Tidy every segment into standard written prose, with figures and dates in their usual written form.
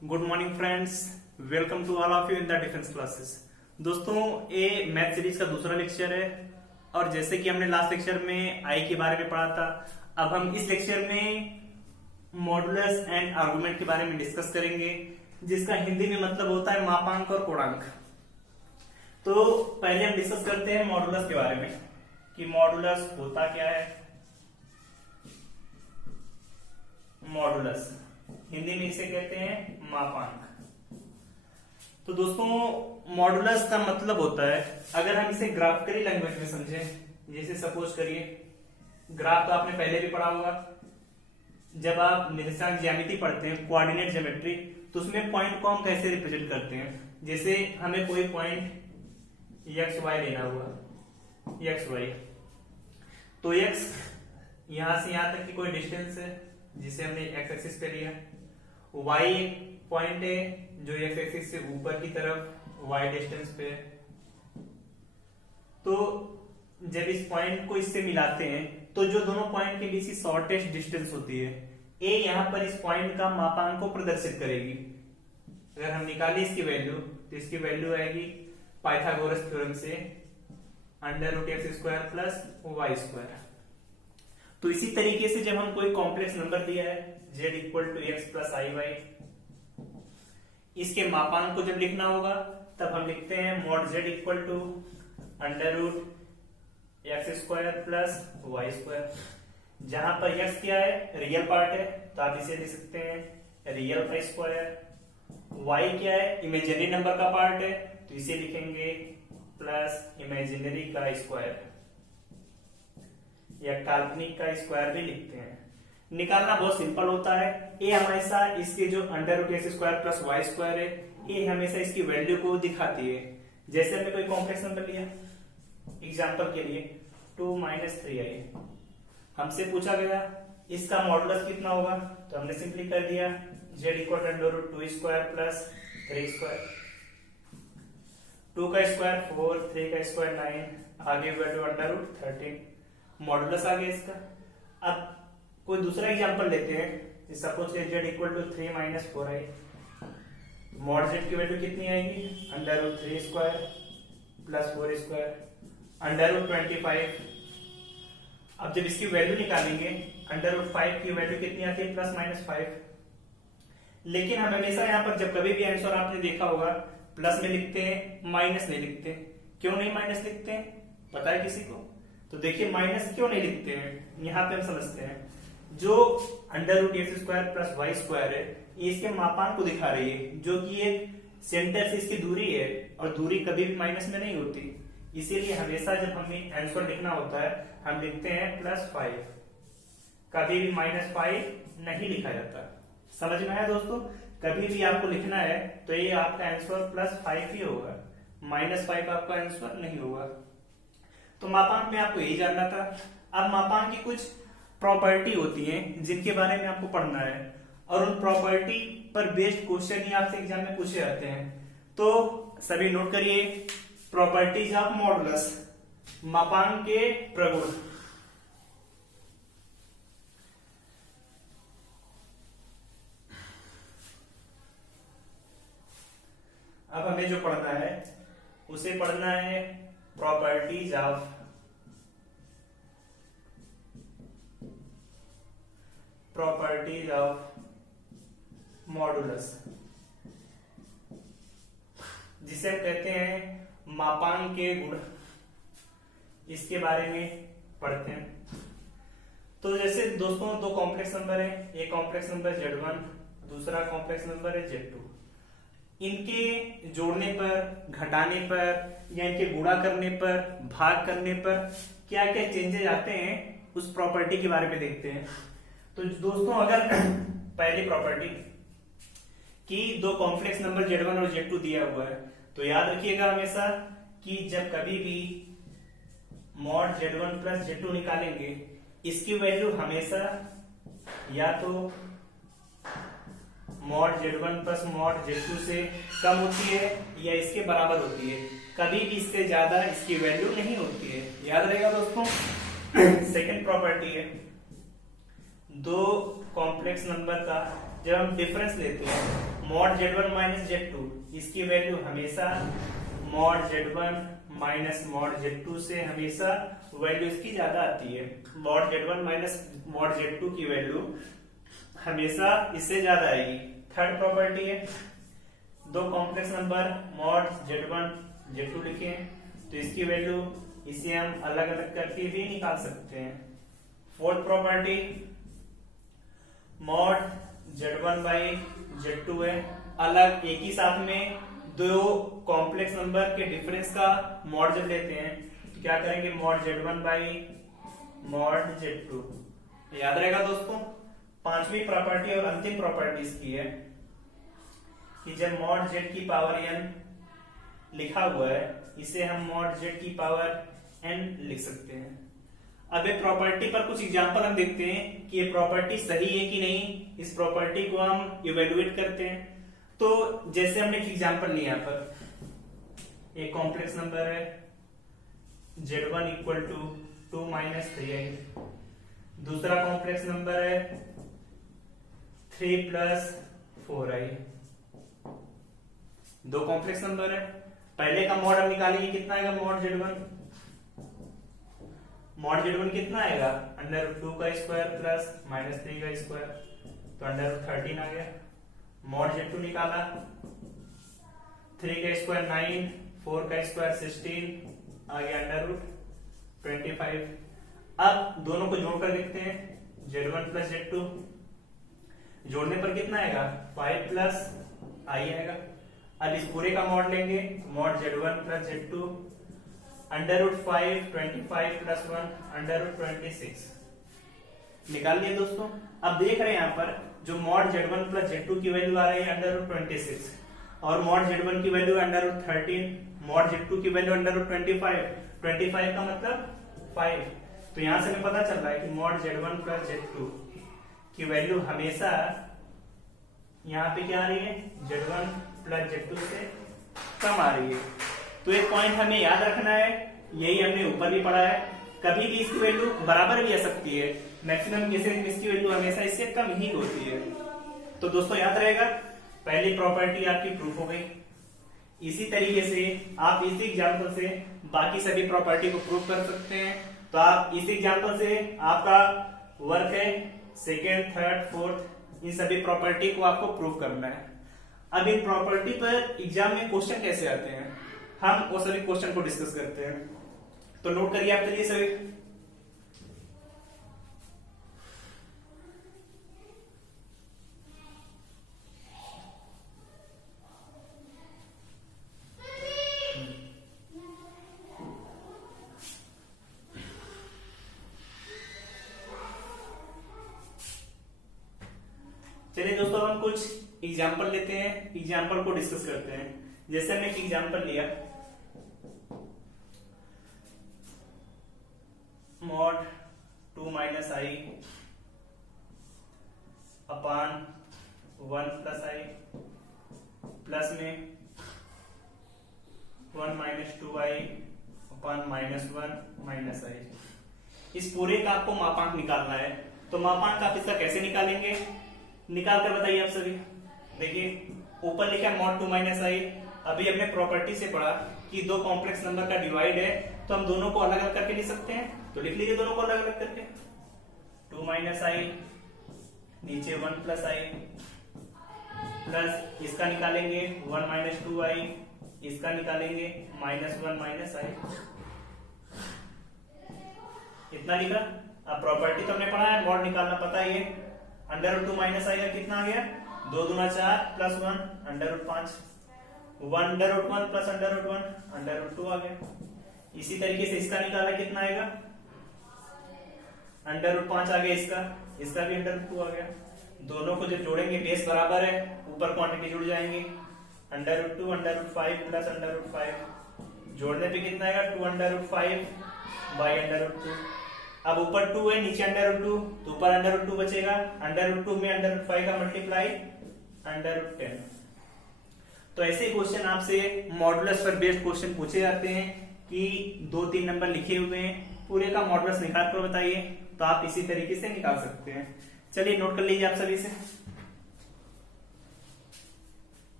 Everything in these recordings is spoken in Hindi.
Good morning friends, welcome to all of you in the defence classes. दोस्तों, ये मैथ सीरीज का दूसरा लेक्चर है और जैसे कि हमने लास्ट लेक्चर में आई के बारे में पढ़ा था, अब हम इस लेक्चर में मॉडुलस एंड आर्गुमेंट के बारे में डिस्कस करेंगे, जिसका हिंदी में मतलब होता है मापांक और कोणांक। तो पहले हम डिस्कस करते हैं मॉडुलस के बारे में कि मॉडुलस होता क्या है। मॉडुलस हिंदी में इसे कहते हैं मापांक। तो दोस्तों, मॉडुलस का मतलब होता है, अगर हम इसे ग्राफिकली लैंग्वेज में समझें, जैसे सपोज करिए, ग्राफ तो आपने पहले भी पढ़ा होगा, जब आप निर्देशांक ज्यामिति पढ़ते हैं, कोऑर्डिनेट ज्योमेट्री, तो उसमें पॉइंट को हम कैसे रिप्रेजेंट करते हैं। जैसे हमें कोई पॉइंट एक्स वाई लेना हुआ, एक्स वाई, तो एक्स यहां से यहां तक की कोई डिस्टेंस है जिसे हमने एक्स एक्सिस पे लिया, वाई पॉइंट है जो एक्स एक्सिस से ऊपर की तरफ वाई डिस्टेंस पे है। तो जब इस पॉइंट को इससे मिलाते हैं तो जो दोनों पॉइंट के बीच की शॉर्टेस्ट डिस्टेंस होती है, ए यहां पर इस पॉइंट का मापांक को प्रदर्शित करेगी। अगर हम निकालें इसकी वैल्यू, तो इसकी वैल्यू आएगी पाइथागोरस थ्योरम से √x² प्लस y²। तो इसी तरीके से जब हम कोई कॉम्प्लेक्स नंबर दिया है z = x + iy, इसके मापांक को जब लिखना होगा तब हम लिखते हैं mod z = √x² plus y²। जहां पर x क्या है, रियल पार्ट है, तो आप इसे लिख सकते हैं रियल का स्क्वायर। y क्या है, इमेजिनरी नंबर का पार्ट है, तो इसे लिखेंगे प्लस इमेजिनरी का स्क्वायर, या काल्पनिक का स्क्वायर भी लिखते हैं। निकालना बहुत सिंपल होता है। ए हमेशा इसके जो √x² प्लस y² है, ये हमेशा इसकी वैल्यू को दिखाती है। जैसे हमने कोई कॉम्प्लेक्स नंबर लिया, एग्जांपल के लिए 2 - 3i, हमसे पूछा गया इसका मॉडुलस कितना होगा, तो हमने सिंपली कर दिया z = √2² प्लस 3²। 2 का स्क्वायर 4, 3 का स्क्वायर 9, आगे वैल्यू √13, मॉडुलस आ गया इसका। अब कोई दूसरा एग्जांपल लेते हैं, suppose z = 3 - 4i, mod z की वैल्यू कितनी आएगी, √3² प्लस 4² √25। अब जब इसकी वैल्यू निकालेंगे, √5 की वैल्यू कितनी आती है, ±5। लेकिन हम हमेशा यहाँ पर जब कभी भी आंसर आपने देखा होगा, प्लस में लिखते हैं, माइनस नहीं लिखते। क्यों नहीं माइनस लिखते हैं, पता है किसी को? तो देखिए माइनस क्यों नहीं लिखते हैं, यहाँ पे हम समझते हैं। जो √x² प्लस y² है, ये इसके मापांक को दिखा रही है, जो कि एक सेंटर से इसकी दूरी है, और दूरी कभी भी माइनस में नहीं होती। इसीलिए हमेशा जब हमें आंसर लिखना होता है, हम लिखते हैं +5, कभी भी -5 नहीं लिखा जाता। समझ में आया दोस्तों? कभी भी आपको लिखना है तो ये आपका आंसर +5 ही होगा, -5 आपका आंसर नहीं होगा। तो मापांक में आपको यही जानना था। अब मापांक की कुछ प्रॉपर्टी होती हैं जिनके बारे में आपको पढ़ना है, और उन प्रॉपर्टी पर बेस्ड क्वेश्चन ही आपसे एग्जाम में पूछे जाते हैं। तो सभी नोट करिए, प्रॉपर्टीज ऑफ मॉडुलस, मापांक के प्रगुण। अब हमें जो पढ़ना है उसे पढ़ना है प्रॉपर्टीज ऑफ मॉडुलस, जिसे हम कहते हैं मापांक के गुण। इसके बारे में पढ़ते हैं। तो जैसे दोस्तों, दो कॉम्प्लेक्स नंबर है, एक कॉम्प्लेक्स नंबर z1, दूसरा कॉम्प्लेक्स नंबर है z2। इनके जोड़ने पर, घटाने पर, या इनके गुणा करने पर, भाग करने पर क्या क्या चेंजेस आते हैं, उस प्रॉपर्टी के बारे में देखते हैं। तो दोस्तों, अगर पहली प्रॉपर्टी कि दो कॉम्प्लेक्स नंबर z1 और z2 दिया हुआ है, तो याद रखिएगा हमेशा कि जब कभी भी mod z1 प्लस z2 निकालेंगे, इसकी वैल्यू हमेशा या तो mod z1 plus mod z2 से कम होती है या इसके बराबर होती है। कभी भी इससे ज्यादा इसकी वैल्यू नहीं होती है, याद रहेगा दोस्तों। सेकंड प्रॉपर्टी है, दो कॉम्प्लेक्स नंबर का जब हम डिफरेंस लेते हैं मॉड Z1 माइनस Z2, इसकी वैल्यू हमेशा mod Z1 minus mod Z2 से हमेशा वैल्यू इसकी ज्यादा आती है। Mod Z1 minus mod Z2 की वैल्यू हमेशा इससे ज्यादा आएगी। थर्ड प्रॉपर्टी है, दो complex number mod Z1 Z2 लिखे तो इसकी वैल्यू इसे हम अलग अलग करके भी निकाल सकते हैं। Fourth property, mod Z1 by Z2 है, अलग एक ही साथ में दो कॉम्प्लेक्स नंबर के डिफरेंस का मॉड जब लेते हैं तो क्या करेंगे, mod Z1 by mod Z2। याद रहेगा दोस्तों। पांचवी प्रॉपर्टी और अंतिम प्रॉपर्टी इसकी है कि जब मॉड Z की पावर n लिखा हुआ है इसे हम मॉड Z की पावर n लिख सकते हैं। अब एक प्रॉपर्टी पर कुछ एग्जांपल हम देखते हैं कि ये प्रॉपर्टी सही है कि नहीं, इस प्रॉपर्टी को हम इवेलुएट करते हैं। तो जैसे हमने एक एग्जांपल लिया यहाँ पर, एक कॉम्प्लेक्स नंबर है Z1 equal to 2 minus 3i, दूसरा कॉम्प्लेक्स नंबर है 3 प्लस 4i। दो कॉम्प्लेक्स नंबर है, पहले का मॉड हम निकालेंगे, कितना आएगा मॉड Z1, मॉड Z1 कितना आएगा, √2 का स्क्वायर प्लस -3 का स्क्वायर, तो √13 आ गया। मॉड Z2 निकाला, 3 का स्क्वायर 9, 4 का स्क्वायर 16 आ गया √25। अब दोनों को जोड़कर देखते हैं, Z1 प्लस Z2 जोड़ने पर कितना आएगा, 5 प्लस i आएगा। अब इस पूरे का मॉड लेंगे, mod Z1 plus Z2 √5, 25 plus 1 √26 निकाल लिए दोस्तों। अब देख रहे हैं यहाँ पर जो मॉड Z1 प्लस Z2 की वैल्यू आ रही है √26 और मॉड Z1 की वैल्यू √13, मॉड Z2 की वैल्यू √25 का मतलब 5। तो यहां से हमें पता चल रहा है कि मॉड Z1 प्लस Z2 की वैल्यू हमेशा यहाँ पे क्या आ रही है, Z1 प्लस Z2 से कम आ रही है। तो एक पॉइंट हमें याद रखना है, यही हमने ऊपर भी पढ़ा है, कभी भी इसकी वैल्यू बराबर भी आ सकती है, मैक्सिमम केसेस में इसकी वैल्यू हमेशा इससे कम ही होती है। तो दोस्तों याद रहेगा, पहली प्रॉपर्टी आपकी प्रूफ हो गई। इसी तरीके से आप इसी एग्जांपल से बाकी सभी प्रॉपर्टी को प्रूव कर सकते हैं। तो आप इसी एग्जांपल से आपका वर्क है सेकेंड, थर्ड, फोर्थ, इन सभी प्रॉपर्टी को आपको प्रूव करना है। अब इन प्रॉपर्टी पर एग्जाम में क्वेश्चन कैसे आते हैं, हम वो सभी क्वेश्चन को डिस्कस करते हैं। तो नोट करिए आप चलिए सभी। चलिए दोस्तों हम कुछ एग्जाम्पल लेते हैं, एग्जाम्पल को डिस्कस करते हैं। जैसे हमने एक एग्जाम्पल लिया, mod 2 minus i upon 1 plus i plus में 1 minus 2i upon -1 minus i। इस पूरे का आपको मापांक निकालना है। तो मापांक आप इसका कैसे निकालेंगे, निकाल कर बताइए आप सभी। देखिए ऊपर लिखा मॉड 2 माइनस i, अभी हमने प्रॉपर्टी से पढ़ा कि दो कॉम्प्लेक्स नंबर का डिवाइड है तो हम दोनों को अलग अलग करके लिख सकते हैं। तो लिख लीजिए दोनों को अलग अलग करके, 2 माइनस i नीचे 1 प्लस i प्लस इसका निकालेंगे 1 माइनस 2i, इसका निकालेंगे -1 माइनस i। इतना लिखा। अब प्रॉपर्टी तो हमने पढ़ा है, मॉड निकालना पता ही है। √2 माइनस i का कितना आ गया, 2 दूना 4 प्लस 1 √5, 1 √1 प्लस √1 √2 आ गया। इसी तरीके से इसका निकाला कितना आएगा, √5 आ गया, इसका भी √2 आ गया। दोनों को जब जोड़ेंगे बेस बराबर है, ऊपर क्वांटिटी जुड़ जाएंगे, √2 √5 प्लस √5 जोड़ने पे कितना आएगा, 2 √5 बाई √2। अब ऊपर 2 है नीचे √2 तो ऊपर √2 बचेगा, √2 में √5 का मल्टीप्लाई √10। तो ऐसे क्वेश्चन आपसे मॉडुलस पर बेस्ड क्वेश्चन पूछे जाते हैं कि 2-3 नंबर लिखे हुए हैं, पूरे का मॉडुलस निकाल कर बताइए। तो आप इसी तरीके से निकाल सकते हैं। चलिए नोट कर लीजिए आप सभी से।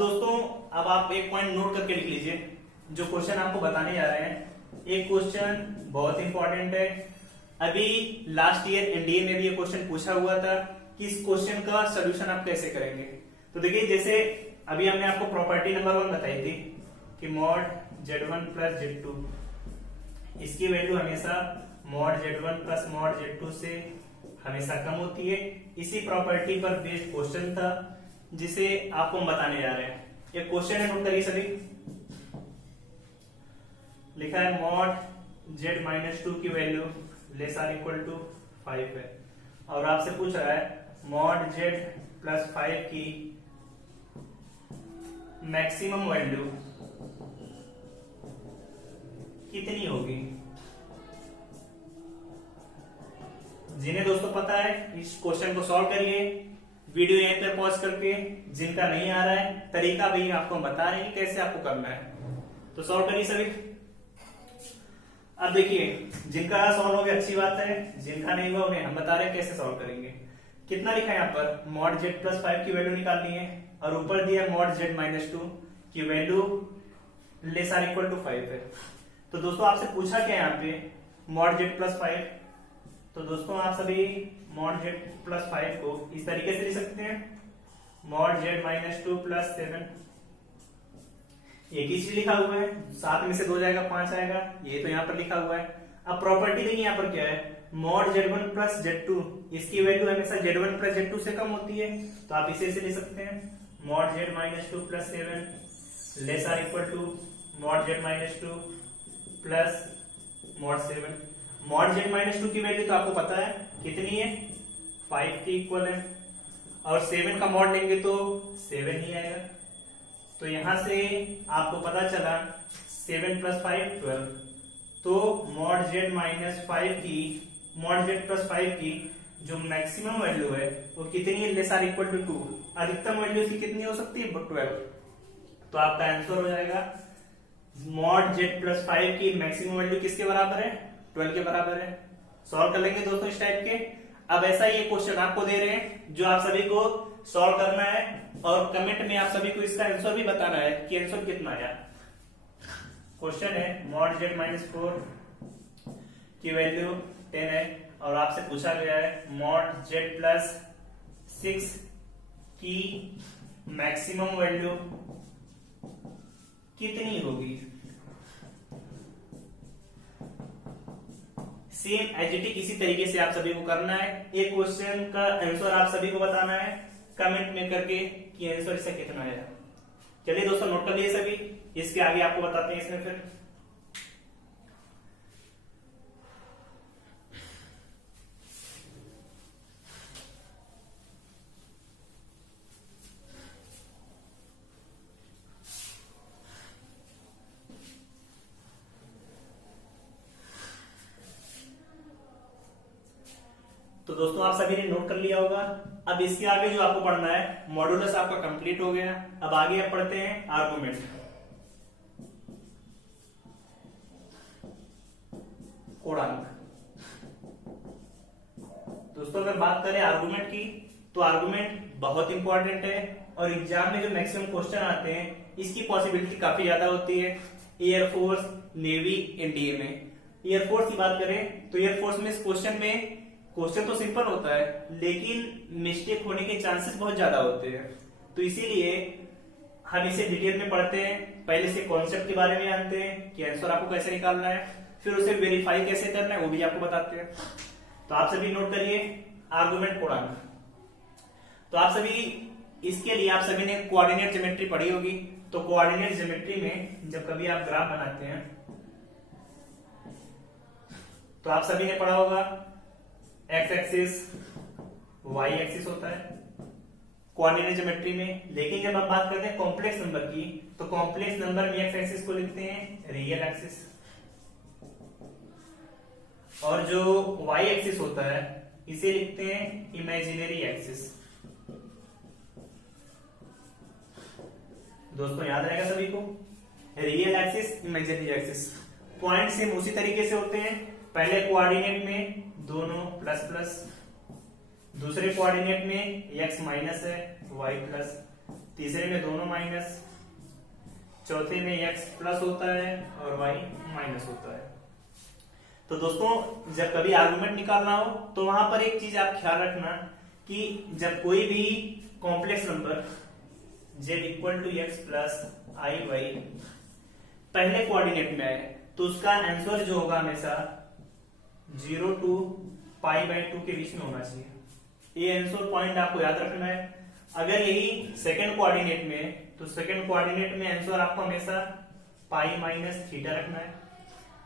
दोस्तों अब आप एक पॉइंट नोट करके लिख लीजिए, जो क्वेश्चन आपको बताने जा रहे हैं एक क्वेश्चन बहुत इंपॉर्टेंट है। अभी लास्ट ईयर एनडीए में भी ये क्वेश्चन पूछा हुआ था कि इस क्वेश्चन का सोल्यूशन आप कैसे करेंगे। तो देखिए, जैसे अभी हमने आपको प्रॉपर्टी नंबर 1 बताई थी कि मॉड Z1 प्लस Z2, इसकी वैल्यू हमेशा mod Z1 plus mod Z2 से हमेशा कम होती है। इसी प्रॉपर्टी पर बेस्ड क्वेश्चन था जिसे आपको हम बताने जा रहे हैं। ये क्वेश्चन है, नोट करिए सभी। लिखा है मॉड Z माइनस 2 की value less or equal to 5 है, और आपसे पूछ रहा है मॉड Z प्लस 5 की मैक्सिमम वैल्यू कितनी होगी। जिन्हें दोस्तों पता है इस क्वेश्चन को सॉल्व करिए, वीडियो यहीं पर पॉज करके। जिनका नहीं आ रहा है तरीका भी आपको बता रहे हैं कि कैसे आपको करना है, तो सॉल्व करिए सभी। अब देखिए, जिनका सॉल्व हो गया अच्छी बात है, जिनका नहीं हुआ उन्हें हम बता रहे हैं कैसे सॉल्व करेंगे। कितना लिखा है यहाँ पर, मॉड Z प्लस 5 की वैल्यू निकालनी है, और ऊपर दिया मॉड Z माइनस 2 की value less or equal to 5 है। तो दोस्तों आपसे पूछा क्या है यहाँ पे, मॉड Z प्लस 5। तो दोस्तों आप सभी मॉड Z प्लस 5 को इस तरीके से लिख सकते हैं, मॉड Z माइनस 2 प्लस 7। एक ही चीज लिखा हुआ है, 7 में से 2 जाएगा 5 आएगा, ये तो यहाँ पर लिखा हुआ है। अब प्रॉपर्टी देखिए यहाँ पर क्या है, मॉड Z1 प्लस Z2, इसकी वैल्यू हमेशा Z1 प्लस Z2 से कम होती है, तो आप इसे लिख सकते हैं mod Z minus 2 plus 7 less or equal to mod Z minus 2 plus mod 7। Mod Z minus 2 की वैल्यू तो आपको पता है कितनी है, 5 के इक्वल है, और 7 का मॉड लेंगे तो 7 ही आएगा। तो यहां से आपको पता चला 7 प्लस 5 12। तो मॉड Z माइनस 5 की, मॉड Z प्लस 5 की जो मैक्सिमम वैल्यू है वो कितनी है, लेस आर इक्वल टू 2। अधिकतम वैल्यू इसकी कितनी हो सकती है, 12। तो आपका आंसर हो जाएगा मॉड Z प्लस 5 की मैक्सिमम वैल्यू किसके बराबर है, 12 के बराबर है। सॉल्व कर लेंगे दोस्तों इस टाइप के। अब ऐसा ही क्वेश्चन आपको दे रहे हैं जो आप सभी को सॉल्व करना है, और कमेंट में आप सभी को इसका आंसर भी बताना है कि आंसर कितना आया। क्वेश्चन है मॉड Z माइनस 4 की वैल्यू 10 है, और आपसे पूछा गया है मॉड Z प्लस 6 की मैक्सिमम वैल्यू कितनी होगी। सेम एजिटिक इसी तरीके से आप सभी को करना है। एक क्वेश्चन का आंसर आप सभी को बताना है कमेंट में करके कि आंसर इसका कितना है। चलिए दोस्तों नोट कर लिए सभी, इसके आगे आपको बताते हैं इसमें फिर। तो दोस्तों आप सभी ने नोट कर लिया होगा। अब इसके आगे जो आपको पढ़ना है, मॉड्यूलस आपका कंप्लीट हो गया। अब आगे आप पढ़ते हैं आर्गुमेंट। कोणांक। दोस्तों अगर बात करें आर्गुमेंट की, तो आर्गुमेंट बहुत इंपॉर्टेंट है, और एग्जाम में जो मैक्सिमम क्वेश्चन आते हैं इसकी पॉसिबिलिटी काफी ज्यादा होती है। एयरफोर्स, नेवी, एनडीए में। एयरफोर्स की बात करें तो एयरफोर्स में इस क्वेश्चन में क्वेश्चन तो सिंपल होता है, लेकिन मिस्टेक होने के चांसेस बहुत ज्यादा होते हैं। तो इसीलिए हम इसे डिटेल में पढ़ते हैं, पहले से कॉन्सेप्ट के बारे में जानते हैं कि आंसर आपको कैसे निकालना है, फिर उसे वेरीफाई कैसे करना है वो भी आपको बताते हैं। तो आप सभी नोट करिए आर्गुमेंट कोणांक। तो आप सभी इसके लिए आप सभी ने कोऑर्डिनेट ज्योमेट्री पढ़ी होगी। तो कोऑर्डिनेट ज्योमेट्री में जब कभी आप ग्राफ बनाते हैं तो आप सभी ने पढ़ा होगा एक्स एक्सिस, वाई एक्सिस होता है कोऑर्डिनेट ज्योमेट्री में। लेकिन जब हम बात करते हैं कॉम्प्लेक्स नंबर की, तो कॉम्प्लेक्स नंबर में एक्स एक्सिस को लिखते हैं रियल एक्सिस, और जो वाई एक्सिस होता है इसे लिखते हैं इमेजिनरी एक्सिस। दोस्तों याद रहेगा सभी को, real axis, imaginary axis. Point same उसी तरीके से होते हैं। पहले कोऑर्डिनेट में दोनों प्लस प्लस, दूसरे कोऑर्डिनेट में x माइनस है, y प्लस, तीसरे में दोनों माइनस, चौथे में x प्लस होता है और y माइनस होता है। तो दोस्तों जब कभी आर्गुमेंट निकालना हो तो वहां पर एक चीज आप ख्याल रखना कि जब कोई भी complex number z equal to x plus i y पहले कोऑर्डिनेट में आए तो उसका आंसर जो होगा हमेशा 0 to π/2 के बीच में होना चाहिए। ये आंसर पॉइंट आपको याद रखना है। अगर यही सेकंड कोऑर्डिनेट में तो सेकंड कोऑर्डिनेट में आंसर आपको हमेशा पाई माइनस थीटा रखना है।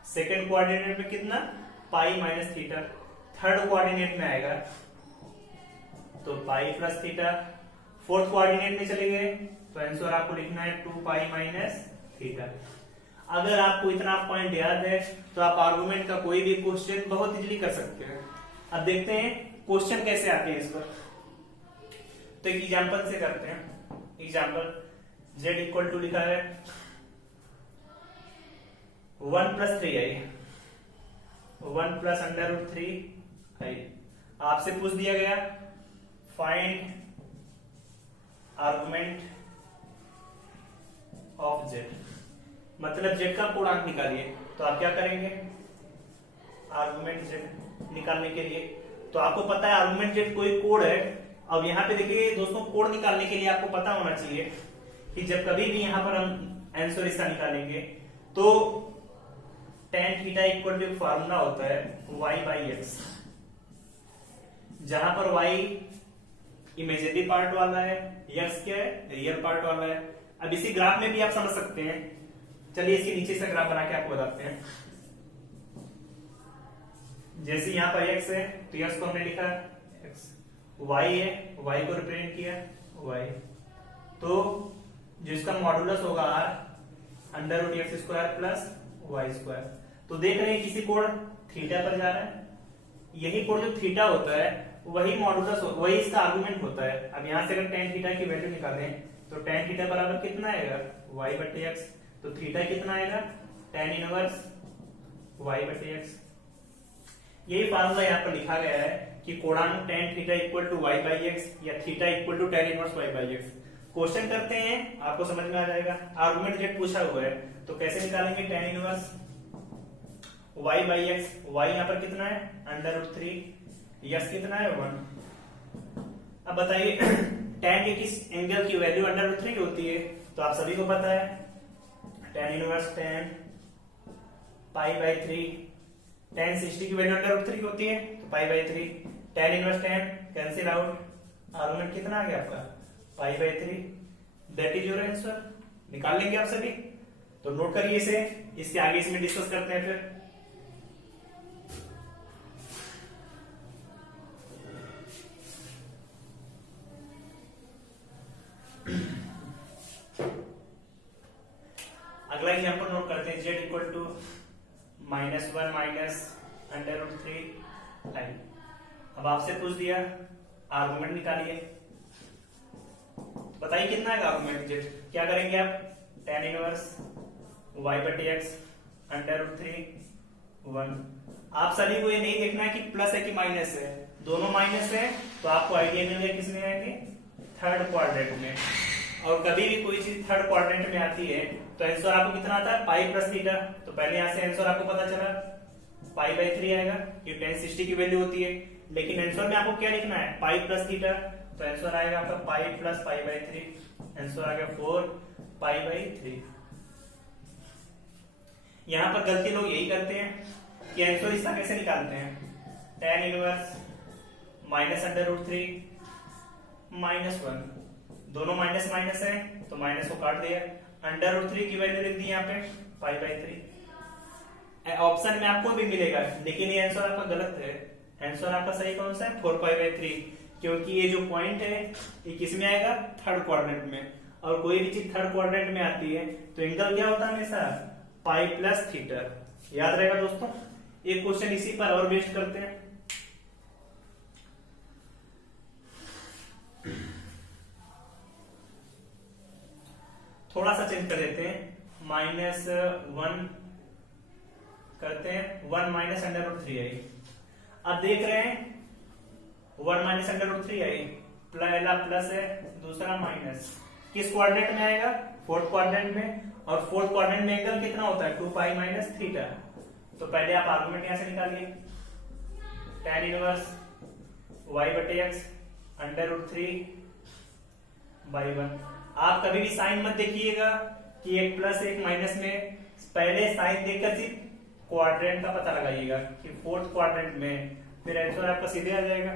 सेकंड कोऑर्डिनेट में कितना, pi minus theta. Third coordinate में आएगा तो pi plus theta. Fourth coordinate में चले गए तो आंसर आपको लिखना है 2 पाई माइनस थीटा। अगर आपको इतना पॉइंट याद है तो आप आर्गुमेंट का कोई भी क्वेश्चन बहुत इजीली कर सकते हैं। अब देखते हैं क्वेश्चन कैसे आते हैं इस पर। तो एक एग्जांपल से करते हैं। एग्जांपल z इक्वल टू लिखा है 1 प्लस 3i, 1 प्लस √3i। आपसे पूछ दिया गया फाइंड आर्गुमेंट ऑफ z, मतलब z का पूर्णांक निकालिए। तो आप क्या करेंगे, आर्गुमेंट z निकालने के लिए तो आपको पता है आर्गुमेंट z कोई कोड है। अब यहाँ पे देखिए दोस्तों, कोड निकालने के लिए आपको पता होना चाहिए कि जब कभी भी यहाँ पर हम आंसर इसका निकालेंगे तो tan theta equal to formula होता है y/x, जहां पर y इमेजिनरी पार्ट वाला है, x क्या है, रियल पार्ट वाला है। अब इसी ग्राफ में भी आप समझ सकते हैं। चलिए इसके नीचे से ग्राफ बना के आपको बताते हैं। जैसे यहाँ पर x है तो x को हमने लिखा x, y है, y को रिप्रेजेंट किया y, तो जिसका मॉडुलस होगा r √x² प्लस y²। तो देख रहे हैं किसी कोण थीटा पर जा रहा है। यही कोण जो थीटा होता है वही मॉडुलस, वही इसका आर्गुमेंट होता है। अब यहां से अगर tan थीटा की वैल्यू निकालें तो tan थीटा बराबर कितना आएगा, y/x। तो थीटा कितना आएगा, tan इनवर्स y/x। यही फार्मूला यहाँ पर लिखा गया है कि कोणांक tan theta equal to y/x या theta equal to tan inverse y/x। Question करते हैं, आपको समझ में आ जाएगा। आर्गुमेंट z पूछा हुआ है तो कैसे निकालेंगे, tan इनवर्स y/x। y यहाँ पर कितना है, √3, x कितना है 1। अब बताइए tan के किस एंगल की वैल्यू √3 होती है, तो आप सभी को पता है tan इनवर्स tan π/3। tan 60 की वैल्यू √3 होती है तो π/3। tan inverse tan cancel out, argument कितना आ गया आपका π/3। That is your answer. निकाल लेंगे आप सभी, तो नोट करिए इसे, इसके आगे इसमें डिस्कस करते हैं फिर। अगला एग्जांपल नोट करते हैं, z equal to -1 minus √3i। अब आपसे पूछ दिया आर्गुमेंट निकालिए, बताइए कितना है आर्गुमेंट z। क्या करेंगे आप, tan इनवर्स y/x √3 1। आप सभी को ये नहीं देखना है कि प्लस है कि माइनस है, दोनों माइनस है तो आपको आइडिया मिल गया किसमें आएंगे, थर्ड क्वाड्रेंट में। और कभी भी कोई चीज थर्ड क्वाड्रेंट में आती है तो आंसर आपको कितना आता है, पाई प्लस थीटा। तो पहले यहां से आंसर आपको पता चला π/3 आएगा, ये tan 60 की वैल्यू होती है। लेकिन आंसर में आपको क्या लिखना है, पाई प्लस थीटा। तो आंसर आएगा आपका पाई प्लस π/3। आंसर आ गया 4 π/3। यहां पर गलती लोग यही करते हैं कि आंसर इसका कैसे निकालते हैं, tan इनवर्स -√3 -1, दोनों माइनस माइनस है तो माइनस को काट दिया, √3 की वैल्यू लिख दी यहाँ पे π/3। ऑप्शन में आपको भी मिलेगा, लेकिन ये आंसर आपका गलत है। आंसर आपका सही कौन सा है, 4 π/3, क्योंकि ये जो पॉइंट है ये किस में आएगा, थर्ड क्वाड्रेंट में। और कोई भी चीज थर्ड क्वाड्रेंट में आती है तो एंगल क्या होता है हमेशा, पाई प्लस थीटा। याद रहेगा दोस्तों। एक क्वेश्चन इसी पर और बेस्ट करते हैं। थोड़ा सा चेंज कर देते हैं, -1 करते हैं, 1 माइनस √3i। अब देख रहे हैं 1 माइनस √3i, पहला प्लस है दूसरा माइनस, किस क्वाड्रेंट में आएगा? फोर्थ क्वाड्रेंट में। और फोर्थ क्वाड्रेंट में एंगल कितना होता है? 2 पाई माइनस थीटा। तो पहले आप आर्गुमेंट यहां से निकालिए, tan इनवर्स y बटे x √3/1। आप कभी भी साइन मत देखिएगा कि एक प्लस एक माइनस में, पहले साइन देखकर सिर्फ क्वाड्रेंट का पता लगाइएगा कि फोर्थ क्वाड्रेंट में, फिर आंसर आपका सीधे आ जाएगा।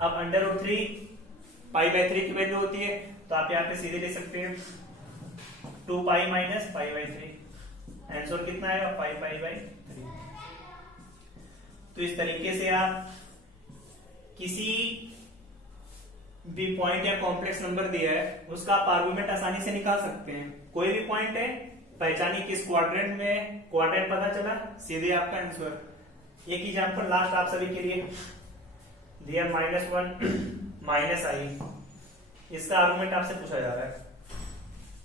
अब √3 π/3 की वैल्यू होती है, तो आप यहाँ पे सीधे ले सकते हैं 2 पाई माइनस π/3। आंसर कितना आएगा? 5π/3। तो इस तरीके से आप किसी भी पॉइंट या कॉम्प्लेक्स नंबर दिया है उसका आप आर्गुमेंट आसानी से निकाल सकते हैं। कोई भी पॉइंट है, पहचानिए किस क्वाड्रेंट में, क्वाड्रेंट पता चला, सीधे आपका आंसर। एक एग्जांपल लास्ट आप सभी के लिए दिया, -1 -i। इसका आर्गुमेंट आपसे पूछा जा रहा है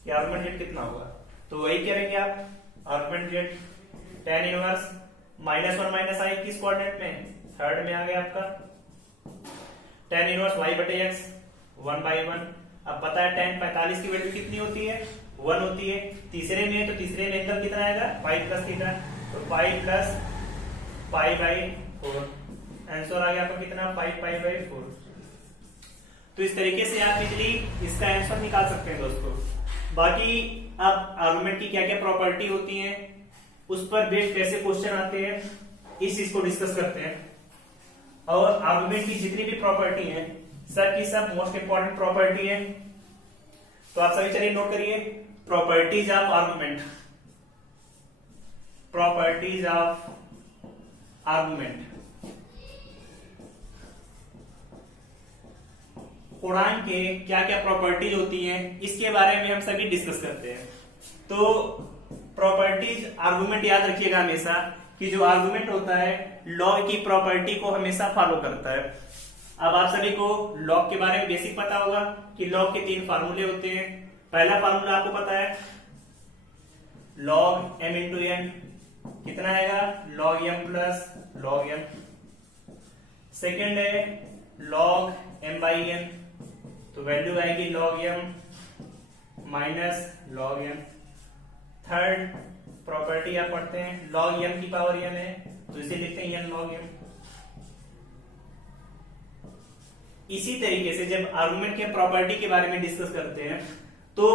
कि आर्गुमेंट जेड कितना होगा, तो वही करेंगे आप। Argument Z tan inverse -1 -i किस क्वाड्रेंट में? थर्ड में आ गया आपका। tan इनवर्स y बटे x 1/1। अब पता है tan 45 की वैल्यू कितनी होती है? 1 होती है। तीसरे में, तो तीसरे में एंगल कितना आएगा? पाई प्लस थीटा, तो पाई प्लस π/4। आंसर आ गया आपका कितना? 5π/4। तो इस तरीके से आप इजीली इसका आंसर निकाल सकते हैं दोस्तों। बाकी अब आर्गुमेंट की क्या क्या प्रॉपर्टी होती है, उस पर बेस्ड कैसे क्वेश्चन आते हैं, इस चीज को डिस्कस करते हैं। और आर्गुमेंट की जितनी भी प्रॉपर्टी है सब की सब मोस्ट इंपॉर्टेंट प्रॉपर्टी है। तो आप सभी चलिए नोट करिए, properties of argument. Properties of argument. पूर्णांक के क्या क्या प्रॉपर्टीज होती हैं, इसके बारे में हम सभी डिस्कस करते हैं। तो प्रॉपर्टीज आर्गुमेंट याद रखिएगा हमेशा कि जो आर्गुमेंट होता है लॉग की प्रॉपर्टी को हमेशा फॉलो करता है। अब आप सभी को लॉग के बारे में बेसिक पता होगा कि लॉग के 3 फार्मूले होते हैं। पहला फार्मूला आपको पता है log m इंटू n, कितना आएगा? log m plus log m। Second है log m/n, तो वैल्यू आएगी log m minus log m। Third property आप पढ़ते हैं log m की पावर n है, तो इसे लिखते हैं n log m। इसी तरीके से जब आर्गुमेंट के प्रॉपर्टी के बारे में डिस्कस करते हैं तो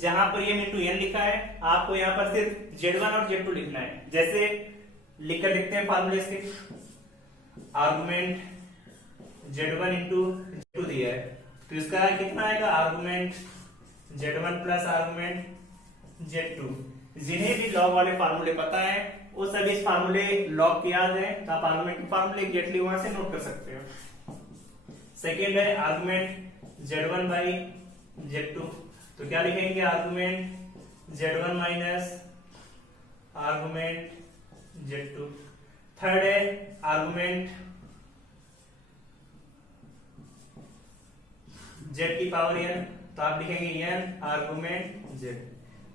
जहां पर m इंटू n लिखा है आपको यहाँ पर सिर्फ z1 और z2 लिखना है। जैसे लिखकर लिखते हैं फार्मूले से, आर्गुमेंट z1 इंटू z2 दिया है, तो इसका कितना आएगा? Argument z1 plus argument z2। जिन्हें भी लॉग वाले फार्मूले पता है वो सभी इस फार्मूले लॉग के याद है, तो आप आर्गुमेंट के फार्मूले एग्जैक्टली वहां से नोट कर सकते हो। सेकेंड है आर्गुमेंट z1 बाई z2, तो क्या लिखेंगे? Argument z1 minus argument z2। Third है आर्गुमेंट z की पावर n, तो आप लिखेंगे n आर्गुमेंट z।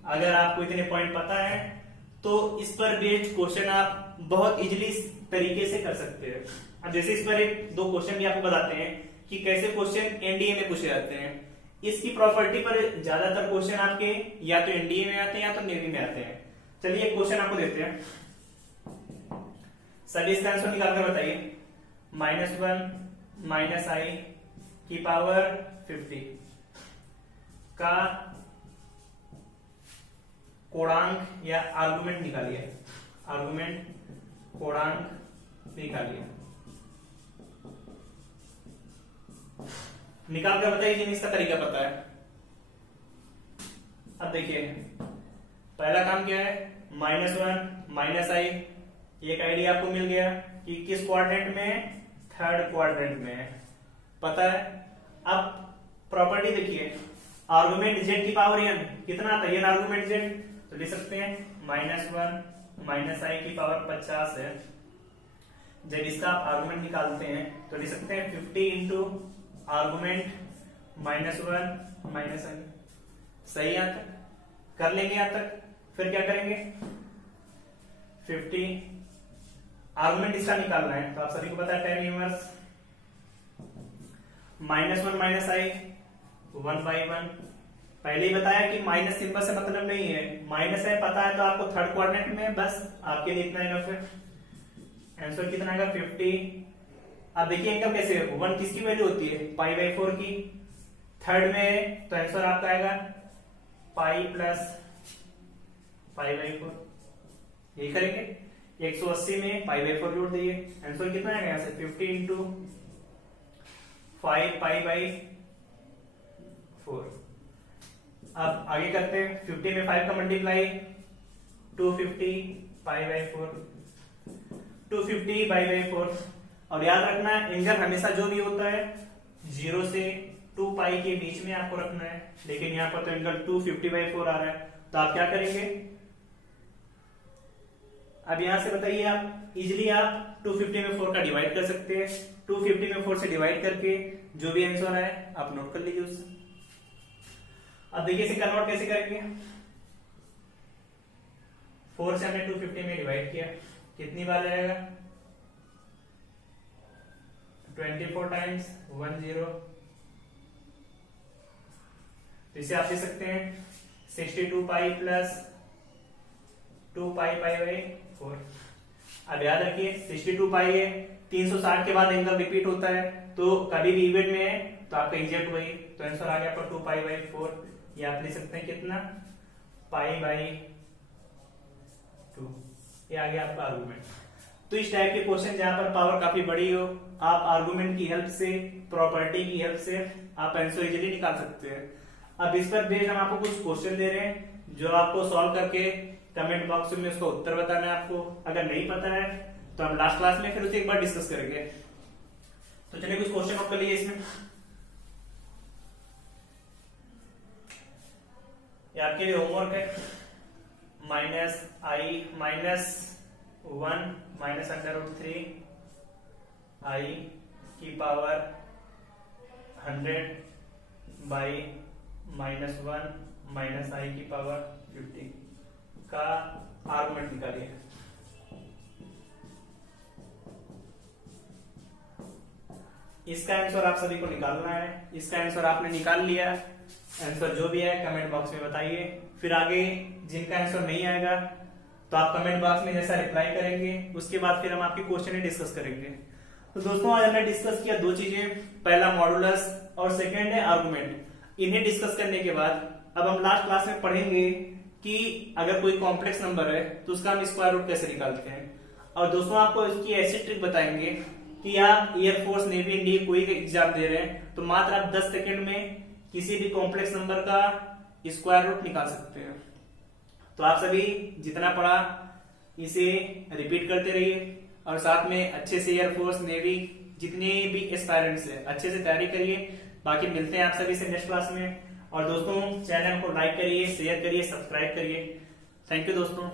अगर आपको इतने पॉइंट पता है तो इस पर बेस्ड क्वेश्चन आप बहुत इजीली तरीके से कर सकते हैं। अब जैसे इस पर एक दो क्वेश्चन भी आपको बताते हैं कि कैसे क्वेश्चन एनडीए में पूछे जाते हैं। इसकी प्रॉपर्टी पर ज्यादातर क्वेश्चन आपके या तो एनडीए में आते हैं या तो नेवी में आते हैं। चलिए एक क्वेश्चन आपको देते हैं, सभी इसका आंसर निकाल कर बताइए। -1 - i की पावर 50 का कोणांक या आर्गुमेंट निकालिए। आर्गुमेंट कोणांक निकालिए, निकाल कर बताइए जिन्हें इसका तरीका पता है। अब देखिए पहला काम क्या है, -1 - i। एक आइडिया आपको मिल गया कि किस क्वाड्रेंट में, थर्ड क्वाड्रेंट में पता है। अब प्रॉपर्टी देखिए, आर्गुमेंट z की पावर n कितना आता है? आर्गुमेंट z, तो लिख सकते हैं -1 - i की पावर 50 है। जब इसका आप आर्गुमेंट निकालते हैं तो लिख सकते हैं 50 इंटू आर्गुमेंट -1 - i। सही यहाँ तक कर लेंगे, यहाँ तक फिर क्या करेंगे? 50 आर्गुमेंट इसका निकालना है, तो आप सभी को पता है tan इनवर्स -1 - i 1/1 पहले ही बताया कि माइनस सिंबल से मतलब नहीं है, माइनस है पता है तो आपको थर्ड कोऑर्डिनेट में, बस आपके लिए इतना इनफ है। आंसर कितना आएगा 50। अब देखिए इनका कैसे, 1 किसकी वैल्यू होती है, π/4 की, थर्ड में तो आंसर आपका आएगा पाई प्लस π/4, यही करेंगे। 180 में π/4 जोड़ दिए, आंसर कितना आएगा यहाँ से 50 इंटू 5 π/4। अब आगे करते हैं, 50 में 5 का मल्टीप्लाई 250 π/4, 250 π/4। और याद रखना है एंगल हमेशा जो भी होता है 0 से 2 पाई के बीच में आपको रखना है, लेकिन यहाँ पर तो एंगल 250/4 आ रहा है, तो आप क्या करेंगे, अब यहां से बताइए आप इजिली आप 250 में 4 का डिवाइड कर सकते हैं, 250 में 4 से डिवाइड करके जो भी आंसर है आप नोट कर लीजिए उससे। अब देखिए इसे कन्वर्ट कैसे करेंगे, 4 से हमने 250 में डिवाइड किया, कितनी बार आएगा 24 टाइम्स 10। तो इसे आप दे सकते हैं 62 पाई प्लस 2 पाई π/4। अब याद रखिए 62 पाई है, 360 के बाद एंगल रिपीट होता है, तो कभी भी इवेंट में है तो आपका एग्जैक्ट वही, तो आंसर आ गया आपका 2 π/4। ये आप ले सकते हैं कितना π/2, ये आ गया आपका आर्गुमेंट। तो इस टाइप के क्वेश्चन जहां पर पावर काफी बड़ी हो, आप आर्गुमेंट की हेल्प से, प्रॉपर्टी की हेल्प से आप आंसर इजीली निकाल सकते हैं। अब इस पर बेस्ड हम आपको कुछ क्वेश्चन दे रहे हैं जो आपको सॉल्व करके कमेंट बॉक्स में उसका उत्तर बताना है आपको। अगर नहीं पता है तो हम लास्ट क्लास में फिर उसे एक बार डिस्कस करेंगे। तो चलिए कुछ क्वेश्चन नोट कर लीजिए इसमें। ये आपके लिए होमवर्क है, -i-1 -√3 i की पावर 100 बाई -1 माइनस i की पावर 50 का आर्गुमेंट निकालिए। इसका आंसर आप सभी को निकालना है। इसका आंसर आपने निकाल लिया, आंसर जो भी है कमेंट बॉक्स में बताइए। फिर आगे जिनका आंसर नहीं आएगा तो आप कमेंट बॉक्स में जैसा रिप्लाई करेंगे, उसके बाद फिर हम आपके क्वेश्चन डिस्कस करेंगे। तो दोस्तों आज हमने डिस्कस किया दो चीजें, पहला मॉडुलस और सेकेंड है आर्गुमेंट। इन्हें डिस्कस करने के बाद अब हम लास्ट क्लास में पढ़ेंगे कि अगर कोई कॉम्प्लेक्स नंबर है तो उसका हम स्क्वायर रूट कैसे निकालते हैं। और दोस्तों आपको इसकी ऐसी ट्रिक बताएंगे कि आप एयरफोर्स, नेवी, इंडिया कोई एग्जाम दे रहे हैं तो मात्र आप 10 सेकंड में किसी भी कॉम्प्लेक्स नंबर का स्क्वायर रूट निकाल सकते हैं। तो आप सभी जितना पढ़ा इसे रिपीट करते रहिए और साथ में अच्छे से एयरफोर्स, नेवी जितने भी एस्पायरेंट्स है अच्छे से तैयारी करिए। बाकी मिलते हैं आप सभी से नेक्स्ट क्लास में। और दोस्तों चैनल को लाइक करिए, शेयर करिए, सब्सक्राइब करिए। थैंक यू दोस्तों।